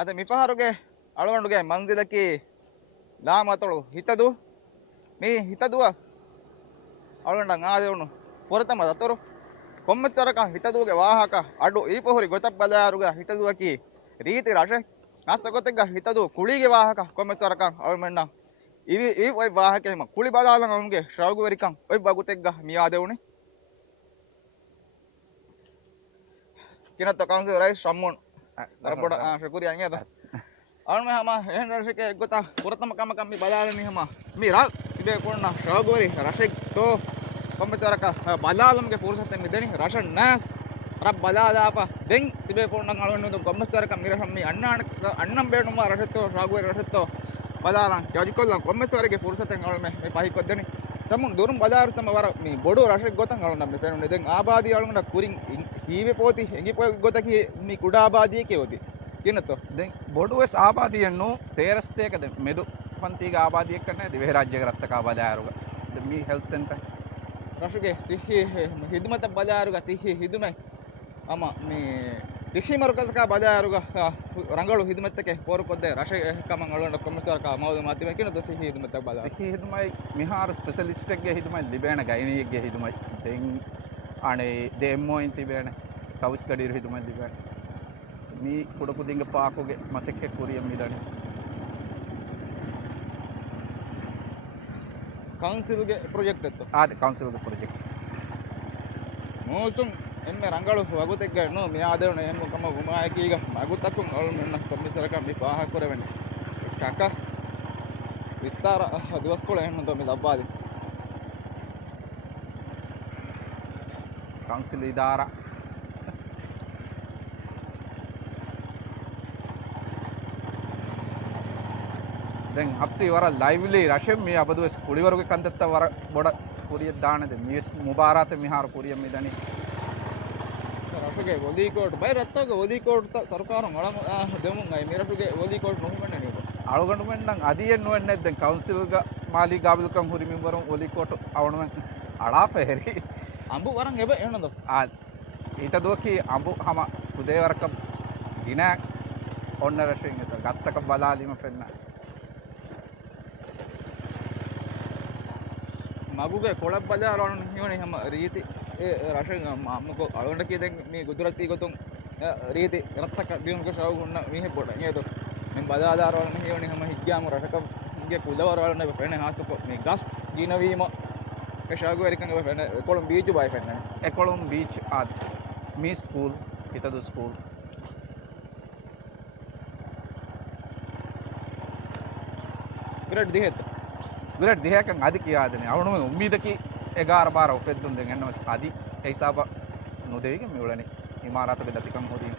ada mipaharuge alwanduge manzilaki ಲಾಮತಳು ಹಿತದು ಮೀ ಹಿತದುವ ಅವಳಂಡ ಆದೇವನು ಪೊರತಮ ದತ್ತರು ಕೊಮ್ಮೆಚ್ಚರಕ ಹಿತದುಗೆ ವಾಹಕ ಅಡ್ಡು ಈಪಹುರಿ ಗೊತ್ತ ಬಲಾರುಗ ಹಿತದುವಕಿ ರೀತಿ ರಾಶೆ ನಾಸ್ತ ಗೊತ್ತಿಗ ಹಿತದು ಕುಳಿಗೆ ವಾಹಕ ಕೊಮ್ಮೆಚ್ಚರಕ ಅವಳ ಮೆಣ್ಣ ಇವಿ ಈ ಒಯ್ ವಾಹಕ ಹಿಮ ಕುಳಿ ಬಲಾಲಂಗ ಅವನಿಗೆ ಶ್ರೌಗುವರಿಕಂ ಒಯ್ ಬಗುತೆಗ್ಗ ಮೀ ಆದೇವನಿ ಕಿನತ್ತ ಕಾಂಗ್ಸ್ ರೈಸ್ ಸಮ್ಮುನ್ ನರಬಡ ಶಕುರಿ ಹಂಗೆ ಅದ और मैं हमा हेन रशे के गोता पुरतम काम काम मी बलाल नहीं हमा मी रा इबे कोण शगोरी रशे तो कम तोरा का बलालम के पुरसत में देनी रशन न रब बलाल आपा दें इबे कोण नगाळवनु तो कम तोरा का मेरा हम मी अन्नम बेनु मा रशे तो शगोरी रशे तो बलाल याजिकोल कम तोरा के पुरसत गाळ में पाही को देनी तम दूरम बलार तम वर मी बोडो रशे गोता गाळ में पेनु दें आबादी आळुंड कुरिंग हीवे पोती हेंगी पो गोता की मी कुडा आबादी के होती किनतो දැන් බොඩුවස් ආබාදියන්නු තේරස්තේකද මෙදු පන්තිග ආබාදියක් කරන දිවේ රාජ්‍යක රත්තක බලාරුග මී හෙල්ත් සෙන්ටර් රශුගේ තිහි හිදුමත බලාරුග තිහි හිදුමයි අම මේ තිහි මරුකසක බලාරුග ರಂಗಳು ಹಿದುಮತ್ತಕ್ಕೆ ಪೋರು ಕೊದ್ದೆ ರಶ ಕಮಂಗ ಅಳಂಡ ಕೊಮ್ಮತರಕ ಮೌದು ಮಾತಿವೆ ಕಿನतो ಸಿಹಿ ಹಿದುಮತ್ತ ಬಲ ಸಿಹಿ ಹಿದುಮೈ ಮಿಹಾರ ಸ್ಪೆಷಲಿಸ್ಟ್ ಗೆ ಹಿದುಮೈ ಲಿಬೇಣ ಗೈನಿಗೆ ಹಿದುಮೈ ದೆಂ ಅಣೆ ದೆಮ್ಮೋ ಇಂತಿ ಬೇಣ ಸೌಸ್ ಕಡೀರು ಹಿದುಮೈ ಲಿಬೇಣ मी कुडकु दिंग पाकोगे मसेके कुरियम मिदणे ಕೌನ್ಸಿಲ್ ಗೆ ಪ್ರಾಜೆಕ್ಟ್ ಇತ್ತು ಆದ ಕೌನ್ಸಿಲ್ ಗೆ ಪ್ರಾಜೆಕ್ಟ್ ಮೋಸುಂ ಎಮ್ಮೆ ರಂಗಳು ವಗುತೆಗ್ಗ ನೋ ಮಿ ಆದೇವನ ಎಮ್ಮೆ ಕಮ ಗುಮಾಯಕಿ ಈಗ ಮಗುತಕ್ಕು ಅವಳು ನನ್ನ ಕಮ್ಮಿಸರಕ ಮಿ ಪಾಹ ಕೊರವೆನೆ ಕಾಕ ವಿಸ್ತಾರ ದಿವಸಗಳು ಹೆಣ್ಣು ತಮ್ಮಿ ದಬ್ಬಾದಿ ಕೌನ್ಸಿಲ್ ಇದಾರ දැන් හප්සි වර ලයිව්ලි රෂෙම් මේ අපදුවස් කුලිවරුගේ කන්දත්ත වර බොඩ කුරිය දානද මිස් මුබාරාත මිහාර කුරිය මිදනි රෂුගේ වොලිකෝට් බයි රත්තගේ වොලිකෝට් ಸರ್ಕಾರ ಒಳ ದೆಮು ಐ ಮಿರಟುಗೆ ವೋಲಿಕೋಟ್ ನೋಹುಮಣ್ಣ ನೀವು ಅಳುಗಂಡು ಮೆಂಡಂಗ್ ಅದಿಯನ್ ನೋೆನ್ನೆ ದೆನ್ ಕೌನ್ಸಿಲ್ ಗ ಮಾಲಿ ಗಾಬಲ್ಕಂ ಹುರಿ ಮಿಂಬರು ವೋಲಿಕೋಟ್ ಅವಣ ಅಳಾ ಫೆರಿ ಅಂಬು ವರಂ ಎಬೆ ಏನಂದ ಆ ಈತ ದೋಕಿ ಅಂಬು ಹಮ ಸುದೇವರಕ ದಿನ ಒನ್ನ ರಷೆಂಗ್ ಗಸ್ತಕ ಬಲಾಲಿಮ ಫೆನ್ನ මගුගේ කොළක් බජාරවන හිවන හම රීති රශ අම්මක අලුන්ට කිය මේ ගුදුරත්ති ගොතුන් රීති රත්තක දියුණුක ශවගුන්න මිහ පොට නියතු මෙ බදාදාරවන හිවන හම හිග්‍යාම රටකගේ කුදවරවලන පෙන හසක මේ ගස් ගීනවීම ශාගවරිකඟ පෙන කොළම් බීචු බයි පෙන්න එකොළුම් බීච් ආත් මී ස්කූල් හිතදු ස්කූල් විරට් දිහෙත් විරට් දිහකන් අධි කියාදනේ අවුණුම උම්මීදකි 11 12 ඔෆෙද්දුන් දෙන් එන්නවස් අධි ඒ හිසාබ නොදෙවික මෙවලනේ ඉමාරාතක දතිකම් හොදී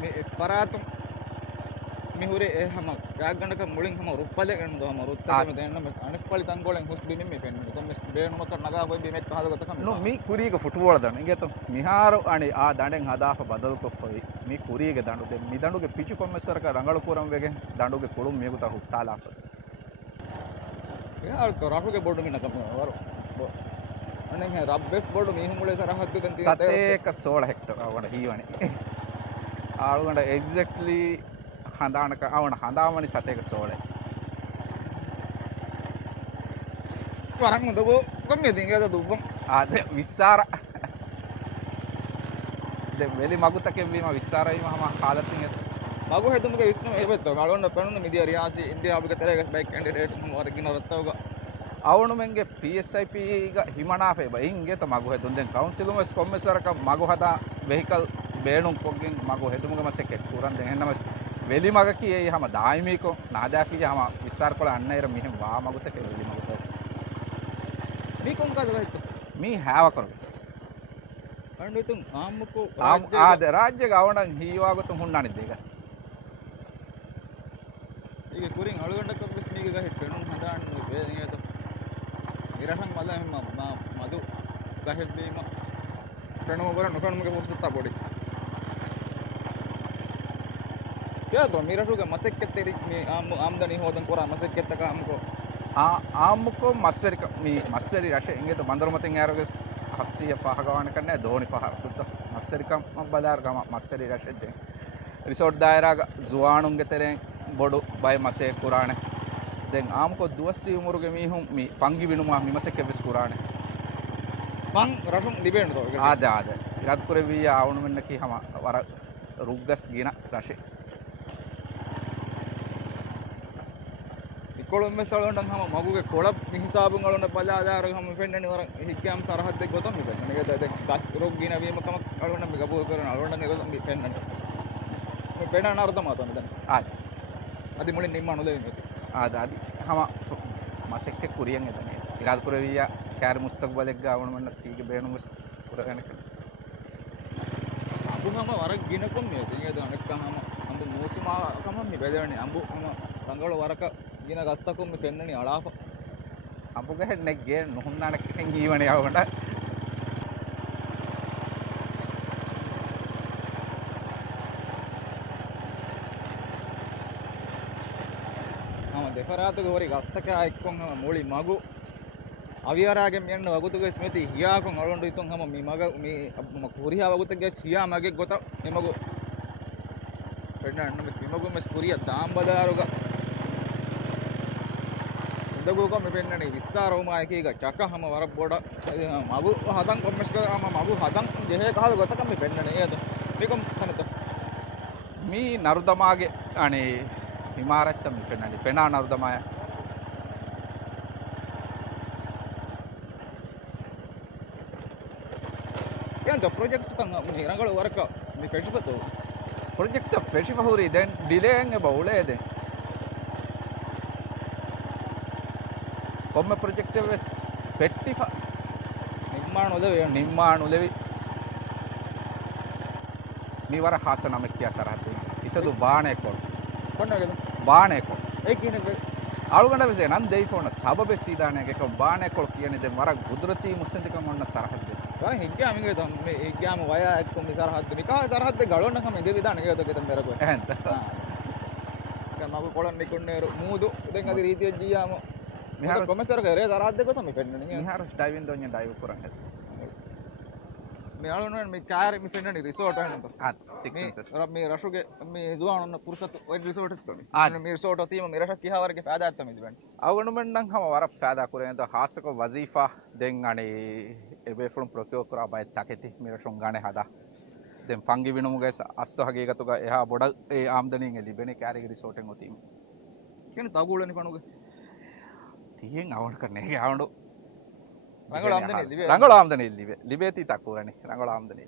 මේ පරාතුම් මිහුරේ හම ගාගණක මුලින් හම රුප්පලේ ගන්නද හම රුත්තම දෙන්න අනිප්පලි තංගෝලෙන් හොස් බිමින් මේ පෙන්නේ කොම්මස් බේනුමක නගා හොයි බිමෙත් පහදගත කම නෝ මී කුරීක ෆුට්බෝල් දන ඉගෙත මිහාරු අනේ ආ දඬෙන් හදාප බදල් කොෆොයි මී කුරීක දඬු දෙ මී දඬුගේ පිචු කොම්මස්සරක රංගල කුරම් වෙගෙන් දඬුගේ කුළුම් මේකුත හුත්තාලාප यार तो राफुගේ බොඩු මින කම වර අනේ හැ රබ්බෙක් බොඩු මිහු මුලේ සරහද්ද දෙන් තියෙන සතේක 16 හෙක්ටර් වඩ හීවනේ ආලුගඬ එක්සැක්ට්ලි හඳානක අවන හඳාමනි සතේක 16 වරන් මුදගෝ කොම්මේ දින්ගද දුබ්බම් ආද විස්සාර දෙ වෙලි මගුතකෙ වීම විස්සාර වීම හම කාලතින් එත මගු හෙතුමගේ විශ්නු එබෙත්ත ගලොන්න පෙනුන මිදිය රියාසි ඉන්දියාවක තරග බයික් කැන්ඩිඩේට් වරකින රත්තවක අවුණුමෙන්ගේ PSIP ಗ ಹಿಮಣಾಫೆ ಬೈಂಗೆ ತ ಮಗು ಹೆದುನ್ ದೆನ್ ಕೌನ್ಸಿಲ್ ಮಸ್ ಕೊಮ್ಮೆಸರಕ ಮಗು ಹದ ವೆಹಿಕಲ್ ಬೇಣುಂ ಕೊಗ್ಗಿನ್ ಮಗು ಹೆದುಮುಗ ಮಸೆಕೆ ಕುರನ್ ದೆನ್ ಹೆನ್ನಮಸ್ ವೆಲಿ ಮಗ ಕಿ ಏ ಹಮ ದಾಯಿಮಿಕೋ ನಾದಾ ಕಿ ಹಮ ವಿಸಾರ ಕೊಳ ಅಣ್ಣೈರ ಮಿಹೆ ವಾ ಮಗು ತಕೆ ವೆಲಿ ಮಗು ತ ಮೀ ಕೊಂ ಕಾದ ಗೈತು ಮೀ ಹಾವ ಕರು ಅಂಡು ತುಂ ಆಮ್ಮಕು ಆದ ರಾಜ್ಯಗ ಅವಣ ಹೀವಾಗತು ಹುಣ್ಣಾನಿ ದೇಗ ಈಗ ಕುರಿಂಗ್ ಅಳುಗಂಡಕ ಬಿಸ್ ಮೀಗ ಗಹೆ ಪೆಣುಂ ಹದಾನ್ ವೇನಿಯತ ඉරහන් මල මදු ගහෙද්දීම ප්‍රණව වර නොකණුමගේ පුරුසුත්ත පොඩි කියතෝ මිරටුගේ මසෙක්කෙත්තේ මේ ආම්දනි හොදන් කොරා මසෙක්කෙත්තක ආම්කෝ ආම්කෝ මස්වරික මේ මස්වරි රෂ ඉංගෙත බන්දරමතෙන් යාරගස් 700 පහගවන කරන්නේ දෝනි පහකට මස්සරිකම් බදාර ගම මස්සරි රෂෙද්දෙන් රිසෝට් දායරාග ජුවානුන්ගේ තරෙන් බොඩු බය මසේ කුරානේ දැන් ආමකො දුවස්සී උමුරුගේ මීහුම් මී පංගි විනුමා මිමසෙක් වෙස් කුරානේ පං රටුම් ලිබෙන්න තෝ ආද ඉරත් කුරේ ආවුණු මෙන්න කි හම වර රුග්ගස් ගින රෂේ කොළඹ ಸ್ಥಳොಂಡಂ ಹಮ ಮಗುಗೆ ಕೊಳಬ್ ಹಿಸಾಬುಂ ಗಳೊಂಡ ಪಲಾದಾರ ಹಮ ಫೆಂಡನಿ ವರ ಹಿಕ್ಕಾಮ್ ಸರಹದ್ದೆ ಗೊತ್ತಂ ಮಿಗ ನನಗೆ ಅದ ಗಾಸ್ ರೋಗಿನ ವೀಮ ಕಮ ಗಳೊಂಡ ಮಿಗ ಬೋ ಕರನ ಅಳೊಂಡ ಮಿಗ ಮಿ ಫೆಂಡನ್ ಮಿ ಫೆಂಡನ ಅರ್ಥ ಮಾತನ ದನ್ ಆದ ಅದಿ ಮುಳಿ ನಿಮ್ಮ ಅನುಲೆ ಮಿತಿ ಆದ ಅದಿ ಹಮ ಮಸೆಕ್ಕೆ ಕುರಿಯಂ ಎದನೆ ಇರಾದ ಕುರವಿಯ ಕ್ಯಾರ್ ಮುಸ್ತಕ್ಬಲೆಗ್ ಗಾವಣ ಮನ್ನ ತೀಗೆ ಬೇಣು ಮುಸ್ ಕುರಗನ අඹු හම වරක් ගිනකොම් මේ දෙනියද අනෙක්කම හම අඹු මෝතුමා කම මේ බෙදවන්නේ අඹු හම රංගවල වරක ගින ගත්තකොම් මේ පෙන්නනි අලාප අඹු ගහන්නේ ගේ නොහුන්නාන කෙන් ජීවන යවකට හම දෙපරාතක හොරි ගත්තක එක්කොම් හම මූලි මගු අවිවරාගෙන් මෙන්න වගුතුගේ ස්මෘති හියාකොන් අලොන්ඩු ඉතුන් හම මේ මග මේ කුරියා වගුතගේ හියා මගේ ගොත එමගු පෙන්නන්න මේ මගු මේ කුරියා දාම්බදාරුග ඉඳගෝක මේ පෙන්නන්නේ විස්තරෝමා එකේක චක හම වර බොඩ මගු හදන් කොම්මස් කරාම මගු හදන් ජෙහෙ කහද ගොතක මේ පෙන්නන්නේ නේද මේකම් කනත මේ නරුදමාගේ අනේ හිමාරච්ච මේ පෙන්නන්නේ පෙනා නරුදමාය ಎಂತ ಪ್ರಾಜೆಕ್ಟ್ ತಂಗ ರಂಗಳ ವರ್ಕ ಮಿ ಕಟ್ಟಿಪತ್ತು ಪ್ರಾಜೆಕ್ಟ್ ಫೆಸಿಫಹುರಿ ದೆನ್ ಡಿಲೇ ಹಂಗೆ ಬೌಳೆ ಇದೆ ಕೊಮ್ಮೆ ಪ್ರಾಜೆಕ್ಟ್ ವೆಸ್ ಪೆಟ್ಟಿಫ ನಿರ್ಮಾಣ ಉದವಿ ನೀವರ ಹಾಸನ ಮೆಕ್ಕಿಯ ಸರಹದ್ದು ಇತದು ಬಾಣೆ ಕೊಡು ಕೊಂಡಾಗದು ಬಾಣೆ ಕೊಡು ಏಕಿನಕ್ಕೆ ಆಳುಗಂಡ ವಿಷಯ ನನ್ನ ದೈಫೋಣ ಸಬಬೆ ಸೀದಾಣೆಗೆ ಬಾಣೆ ಕೊಡು ಏನಿದೆ ಮರ ಗುದ್ರತಿ ಮುಸ್ಸಂದಿಕ ಮಣ್ಣ ಸರಹದ್ದು හිග මිග ඒගයාම වය එක්කොම සරහත් නිකා සරහත්ත ගලොන්න කම ඉද විධාන ගතකෙත දරක ඇන්ත මක කොළන් නිකුන්නේරු මූදු දෙන් අද රීතිය ජියාම මෙහර කොමසර කරේ සරහත්දක තම පෙන්න්නේ හර ඩයිවින් දොන්න ඩයිව කරන්න මෙයාලුන මේ කාර මි පෙන්න්නේ රිසෝට් එකක් මේ රසුගේ මේ දුවානන්න පුරුසත් ඔය රිසෝට් මේ රිසෝට් තීම මිරසක් කිහවරගේ පෑදාත්තම ඉදබන් අවගනුමෙන්ඩන් හම වර පෑදා කරේද හාසක වසීෆා දෙන් අනේ එබේෆුළුම් ප්‍රකයෝ කරා බයි තකෙති මිරසුන් ගානේ හදා දැන් පංගි විනුමුගේ අස්තු හගේගතුක එහා බොඩ ඒ ආම්දනියෙන් ලිබෙන කාරික රිසෝටෙන් ඔතීම කියන තගුලනි පණුගේ තියෙන් අවුල් කරන්නේ ආවඬු ರಂಗಳ ಆಮದನಿ ಲಿಬೇತಿ ತಕ್ಕೂರನಿ ರಂಗಳ ಆಮದನಿ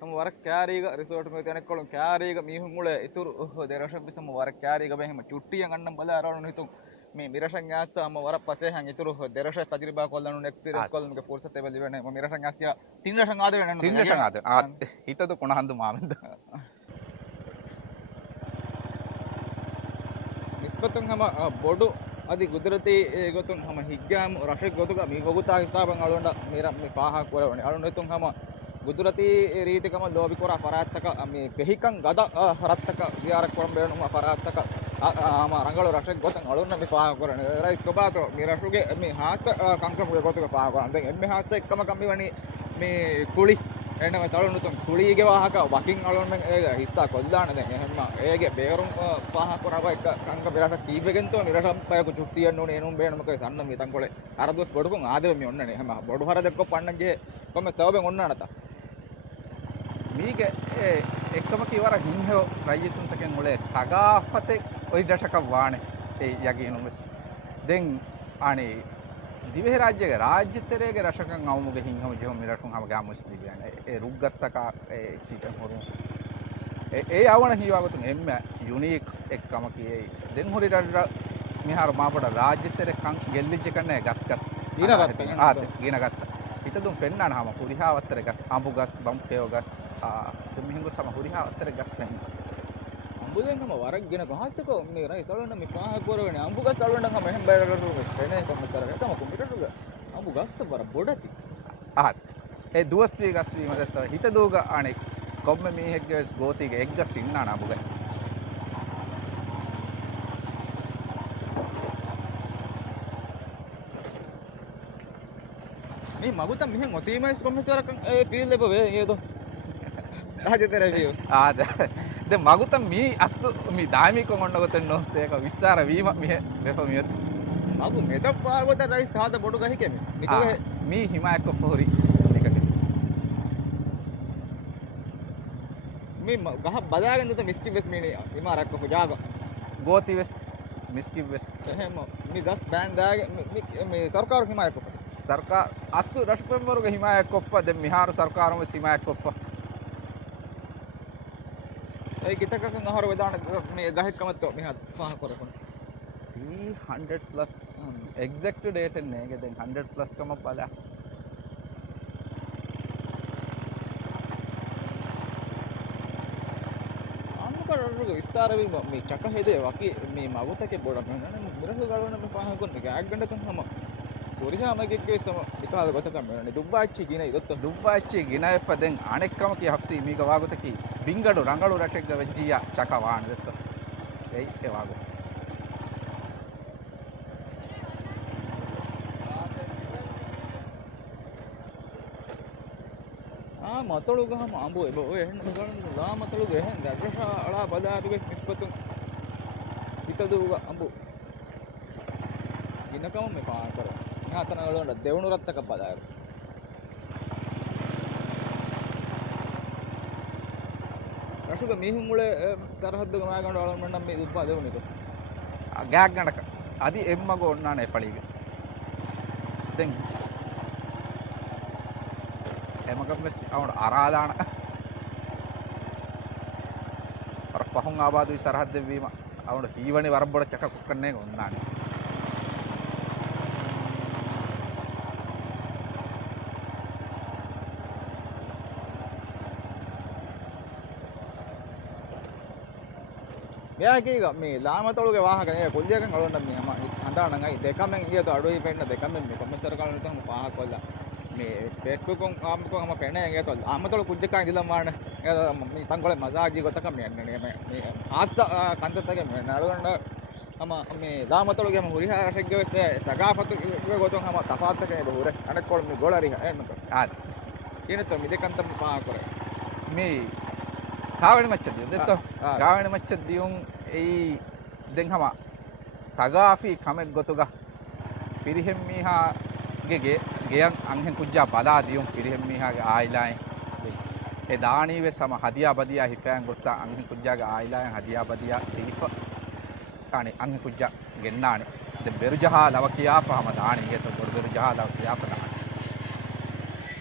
ನಮ್ಮ ವರ ಕ್ಯಾರಿಗ ರಿಸೋರ್ಟ್ ಮೇಲೆ ತೆನೆಕ್ಕೊಳ್ಳು ಕ್ಯಾರಿಗ ಮೀಹುಂಗುಳೆ ಇತುರು ದೇರಶಬ್ಬಿ ಸಮ ವರ ಕ್ಯಾರಿಗ ಬೆಹಮ ಚುಟ್ಟಿಯ ಗಣ್ಣಂ ಬಲ ಅರವಣ ಹಿತು ಮೀ ಮಿರಶಂಗಾಸ್ತ ಅಮ್ಮ ವರ ಪಸೆ ಹಂಗೆ ಇತುರು ದೇರಶ ತಜ್ರಿಬಾ ಕೊಲ್ಲನು ಎಕ್ಸ್ಪೀರಿಯನ್ಸ್ ಕೊಲ್ಲ ನಮಗೆ ಪುರ್ಸತೆ ಬಲಿವೆನೆ ಮಿರಶಂಗಾಸ್ತಿಯ ತಿಂಜಶಂಗಾದ ವೆನೆ ತಿಂಜಶಂಗಾದ ಆ ಹಿತದು ಕುಣಹಂದು ಮಾಮೆಂದ ನಿಸ್ಬತಂ ಹಮ ಬೋಡು අදි ගුදරතේ ගොතුන් හම හිග්ගාම රෂෙක් ගොතුක මී ගොගුතා හිසාබන් අලොන්ඩ මීර මේ පාහක් කරවනේ අලොන්ඩ තුන් හම ගුදරතේ රීතිකම ලෝබි කොරා පරාත්තක මේ පෙහිකන් ගද හරත්තක විහාරක් කොරම් බේනුම පරාත්තක ආම රංගල රෂෙක් ගොතන් අලොන්ඩ මේ පාහක් කරවනේ රයිස් කොබාතෝ මේ රෂුගේ මේ හාස්ත කංකමුගේ ගොතුක පාහක් කරවන දැන් එම්මේ හාස්ත එක්කම කම්මි වනි මේ කුලි එන්නම තලුණුතුන් කුලිගේ වාහක වකින් අලොන්ඩ හිස්සා කොල්ලාන දැන් එහෙම ඒගේ බේරුම් පාහක් කරව එක කංක බෙරට කීපෙකින් තෝ මිරටම් පයක චුට්ටියන් ඕනේ එනුම් බේනමක සන්න මිතන් කොලේ අරදුස් බොඩුකුන් ආදෙව මේ ඔන්නනේ එහෙම බොඩු හර දෙක්ක පන්නන්ගේ කොම්මේ තවබෙන් ඔන්නානත මීගේ එක්කම කිවර හින්හෝ රයිතුන්තකෙන් මොලේ සගාපතේ ඔයි දශක වානේ ඒ යගිනුමස් දැන් අනේ දිවේ රාජ්‍යගේ රාජ්‍යතරයේ රශකන් අවමුගේ හින්හම ජෙහො මිරටුන් හම ගා මුස්ලිමියනේ ඒ රුග්ගස්තක ඒ චිකන් හොරු ඒ ආවන හිවාගතුන් එම්ම යුනික් එක්කම කියේ දෙන් හොරි රට මිහාර මාපඩ රාජ්‍යතරේ කං ගෙල්ලිච්ච කන්නේ ගස් ගස් ඊනවත් ආත ඊන ගස් හිතදුම් පෙන්නාන හම හුරිහාවත්තර ගස් අඹු ගස් බම්පේව ගස් දෙමිහිඟු සම හුරිහාවත්තර ගස් පෙන්න අඹුදෙන්ම වරක් ගෙන පහස්සක මේ රයි තලන්න මේ පහ කරවනේ අඹු ගස් තලන්න නම් මෙහෙම බයරකට එනේ කොම්තරේ තම කොම්පියුටර් අඹු ගස් තවර බොඩති ආත් ඒ දුවස්වී ගස් වීම දත්ත හිත දෝග අනේ කොම්ම මීහෙක්ගේ ගෝතිගේ එක් ගස් ඉන්නා නා අඹු ගස් මේ maguta mihen otima kommentara kan feel lebo ve yedo rajatere view de maguta mi astu mi daimi kon onna goten no teka vissara vima mi mefa miyot magu meta pagota rice thada bodu gahi keme nikage mi himayak ko hori nikage mi gah badagen to miski bes mini imarak ko jaga goti ves miski ves එහෙම මේ ගස් බෑන් දාගෙන මේ සර්කාර හිමායක් කොප්ප sarkar astu rashpemwaruge himayak koppa de miharu sarkarum himayak koppa ඒ කිතකකන් අහර වදාන මේ ගහෙක්කමත් මෙහා පහ කරපොන 300 plus exact date nege den 100 plus kama bala අම්මකරරුගේ විස්තර වීම මේ චක හෙදේ වකි මේ මගුතකේ බොඩක් නන මිරසු ගලවන මේ පහ කොන් මේ ගෑක් ගන්නකන් හැම කොරියා මගෙක්ගේ සම විකාල ගතකම් මේ දුබ්බාච්චි කියන ඉදොත් dubbachi ginaefa den anekkama ki hapsi miga wagutaki bingadu rangalu ratekga vejjiya chaka waan detto ei e wagu මතලු ගහම අඹෝ එබ ඔය එහෙන්න ගන්න ලා මතලු එහෙන් දැක්කා අලා බදාරුගේ නිස්පතුන් හිතදුව අඹෝ ඉන්නකම මේ පාන කර මෙහා තන වල දෙවුණු රත්තක බදාරු රසුක මිහුන් මුල තරහද්ද ගමා ගන්න වල මන්නම් මේ උප්පා දෙවුණේක gag ganaka adi emmago onnane palige den emagam mes awon aradana ar pahun abadu sarhad devima awon hiwani warabboda chaka kukkanne onnane මෙයා කීක මේ ලාමතොළුගේ වාහක නේ කොල්ලියකන් අලවන්න මේ අම හඳානන් අයි දෙකමෙන් ගියත අඩුයි පෙන්න දෙකමෙන් මේ කොම්මතර කාලේ තම පහක් කොල්ලා මේ Facebook on ආම්කෝ අම පෙන්නේ ගියත ආමතොළු කුජ්ජකා ඉඳලා මාන මේ තංගොලේ මසාජි ගොතක මේ යන්නේ මේ ආස්ත කන්දතගේ මේ නඩවන්න අම මේ ලාමතොළුගේ ම හුරිහා රටෙක්ගේ සගාපතු ගොතන් අම තපාත්තකේ බහුර අනෙක් කොළ මේ ගොලරි එන්නක කියනත මේ දෙකන්තම පහ කරේ මේ කාවණ මච්චදිය දෙත්ත කාවණ මච්චදියුන් ei den hama sagafi kamek gotuga pirihem miha ge geyan anhen kujja bala diyun pirihem miha ge ailain e daani we sama hadiya badiya hipan gossa anhen kujja ge ailain hadiya badiya difa kani anhen kujja gennani de berujaha lavakiya pahama daani ge to berujaha lavakiya pa daani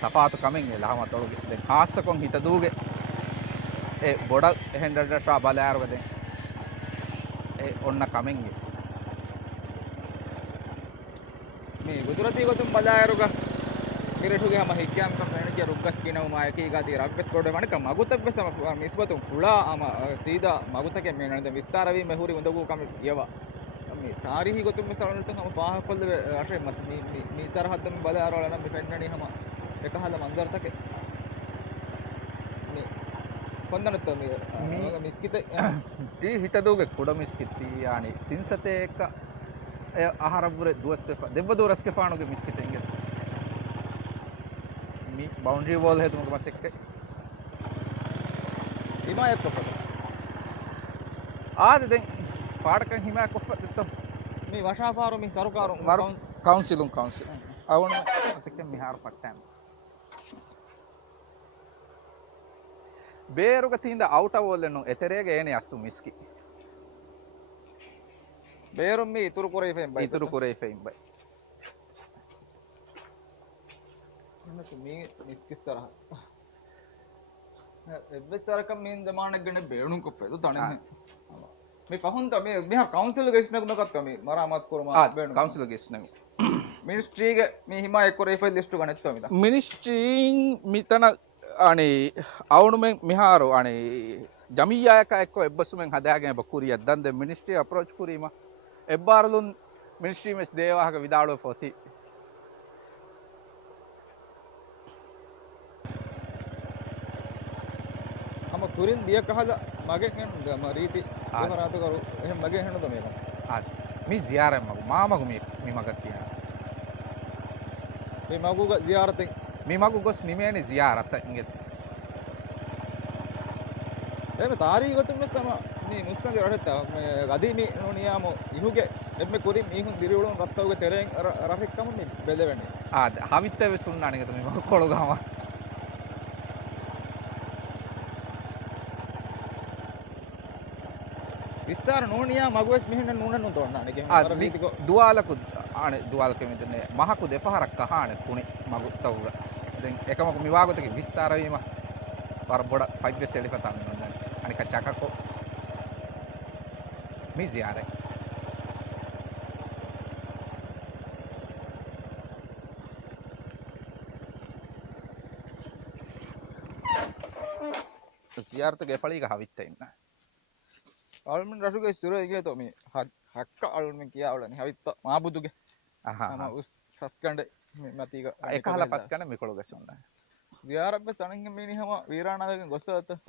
tapatu kamen e lahama toluge den hassakon hitaduge e boda ehendata balayaruge den e onna kamengi මේ ගුජරාතී ගොතුම් බදායරුග මිරටුගේ හැම හික්කම් company රුක්කස් කියනව මායකී ගාති රක්කස් කොට වණක මගුතබ්බ සම මිස්බතුම් ෆුලා අම සීදා මගුතකේ මේ නන්ද විස්තර වී මෙහුරි උඳගු කම යව මේ තාරිහි ගොතුම් සරණත හැම පාහ කොල්ද රටේ මත මේ තරහද්දම බදායරවල නම් මේ පෙන්නණි හැම එකහල මන්දරතකේ මේ කොන්දනත් මේ මිස්කිත දී හිතදුගේ කුඩ මිස්කිති yani තින්සතේ එක ආහාරබුර දුවස්ස දෙබ්බදෝරස්ක පානුගේ මිස්කිතෙන්ගේ mi boundary wall है तुमके पास एक हिमायत को पता आज दें पाड़ का हिमायत को पता तो मी वशाफारो मी सरकारो मारो काउंसिल आवण सिक्के मिहार पट्टम ಬೇರುಗ ತಿಂದ ಔಟ ಓಲೆನು ಎತೆರೆಗೆ ಏನೇ ಅಸ್ತು ಮಿಸ್ಕಿ ಬೇರೊಮ್ಮೆ ಇತುರು ಕೊರೈ ಫೆಂ ಬೈ मी किस तरह इस तरह का मेन जमाने गने बेणु को पे तो तने मी पाहुन त मी मी काउंसिल गेस्न को नकत मी मरामत करू मा बेणु काउंसिल गेस्न मिनिस्ट्री गे मी हिमा एक कोरे फाइल लिस्ट गने तो मी मिनिस्ट्री मितන අනේ අවුනුමෙන් මිහාරු අනේ ජමියායක එක්ක එබ්බසුමෙන් හදාගෙන බකුරිය දන් දෙ මිනිස්ට්‍රි අප්‍රෝච් කුරීම එබ්බාරලුන් මිනිස්ට්‍රි මෙස් දේවාහක විදාලෝ පොති हम कुरिन दिया कहला मगे हेन रीति आरात करू එහෙම මගේ හෙන්නද මේක ආ මේ ziyaara මග මාමග මේ මගක් කියන මේ මගුග ziyaratෙන් මේ මගු ගොස් නිමේනි ziyarat inge එහෙම තාරී ගොතුන් තම මේ මුස්තන්ගේ රටට මේ ගදී මේ නෝනියාම ඉහුගේ එම්මෙ කුරි මීහුන් දිරිවලුන් රත්තවගේ තෙරෙන් රහික්කම මේ බෙදවෙන්නේ ආද හවිත්තේ විසුන්නා නිගත මේ මගු කොළගම විස්තර නෝනියා මගුවස් මිහින්න නෝන නුතොන්නා නේ ආද දුවාලකු ආනේ දුවාලක මෙතනේ මහකු දෙපහරක් කහානේ කුණි මගු තවුග දැන් එකමක මිවාගතගේ විස්තර වීම වර බොඩ පයිබ්බේ සෙලිපතන් නෝන අනික චකකෝ මේ ziyaare ziyaaratuge epaliga havitta inna almen rasuge sura ige to මේ hakka almen kiyawlani havitta maabuduge ama us saskande මේ matiga ekala paskana mikologe sonna ziyaarabbe taninge minihama veeranadagen gossata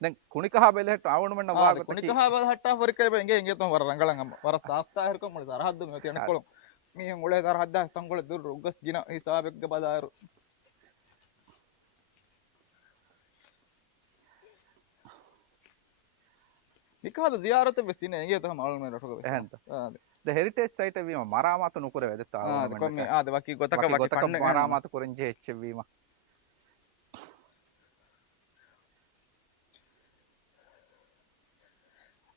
දැන් කුණිකහ බෙලෙට ආවුණු මෙන්න වාගත කුණිකහ බල හට්ටා වරිකේ බෙ ඉගේ තම වර රංගලන් වර තාස්තා හරකම් මොල සරහද්දු මේ තියන කොළොම් මිහන් උලේ සරහද්දා සංගොල දුර උගස් ජින හිසාබෙක්ග බදාරු නිකහද ziyarat වෙස්තිනේ ඉගේ තම අල්මේ රටක එහෙන්ත ද හෙරිටේජ් සයිට් වීම මරාමත නුකර වෙදත ආවුණු කොම්මේ ආද වකි ගොතක ගොතක මරාමත කුරංජේ එච්ච වීම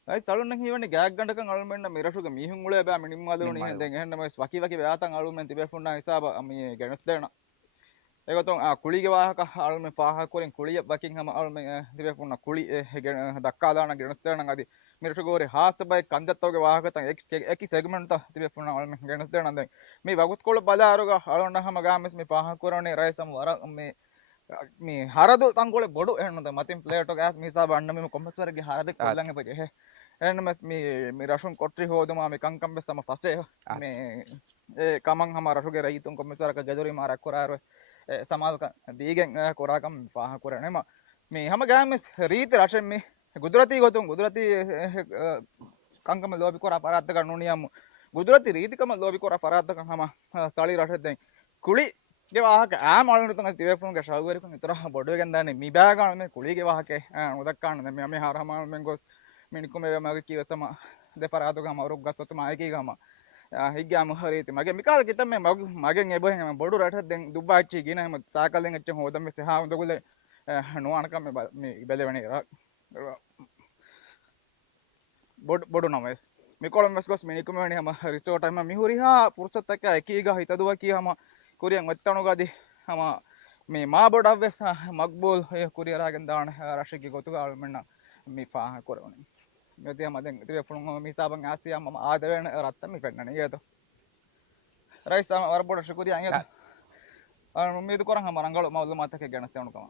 ay salun nang hiwani gag gandakan almenna mirasuga mihun ule ba minim maluni den ehenna mes waki waki beatan alumen tibe funna hisaba mi genes dena egoton a kulige wahaka alumen paha kolen kuliya bakin hama alumen tibe funna kuli dakka dana genes dena adi mirasugore haasta bay kandattoge wahaka tan eki segment ta tibe funna alumen genes dena den mi wagut kol badaruga alonna hama games mi paha korone raisam wara mi haradu tangole bodu ehenna matin plate gas mi hisaba anna mi kommeswarge haradu kollange page he එන්න මේ රසුන් කොට්ටි හොදම මේ කංකම් බෙස්සම පස්සේ මේ ඒ කමන් හම රසුගේ රයිතුන් කොම්මසරක ගදොරි මාරක් කොරාර සමාල්ක දීගෙන් කොරාකම් පාහ කරනෙම මේ හැම ගෑම රීති රසෙන් මේ ගුජරාති ගොතුන් ගුජරාති කංකම ලෝබි කොරා පරාද්ද ගන්නුනියම් ගුජරාති රීතිකම ලෝබි කොරා පරාද්ද කම ස්ථලී රසෙන් දැන් කුලි ගේ වාහක ආ මාළුන තුන් තිවෙපුන්ගේ ශාගවරිකුන් ඉතර බොඩුවෙන් දාන්නේ මේ බෑගාන මේ කුලිගේ වාහකේ උදක් ගන්න මේ මේ හරමාල් මෙන් ගොස් මිනිකුම මගේ කිවතම දෙපරාදු ගම රුක් ගස්සත මායකී ගම හිග්ගාම හරීති මගේ මිකාල කිතම මේ මගෙන් එබහෙම බොඩු රට දැන් දුබ්බාච්චි ගින හැම සාකලෙන් එච්ච හොදම මෙසේ හා උදගුල නොඅනකම මේ බෙලෙවනේ බොඩු නමස් මිකොලම් මස් ගොස් මිනිකුම වෙනේ හැම රිසෝට් හැම මිහුරිහා පුරුසත් එක්ක එකීගා හිතදුවා කියහම කුරියන් ඔත්තණු ගදි හැම මේ මා බොඩවස් මක්බෝල් කුරියරාගෙන් දාන රශිකි ගොතුගාල් මෙන්න මේ පාහ කරවනේ මෙතිය මදෙන් ඉතින් පුණු මිසාබන් ආසියා මම ආදරෙන රත්ත මේ පෙන්නනේ ඒත රයිස් වරබොඩ ශුකුරිය අංගද අර මෙද කරන් හම රංගල මවල මාතක ගැනස් යනුකම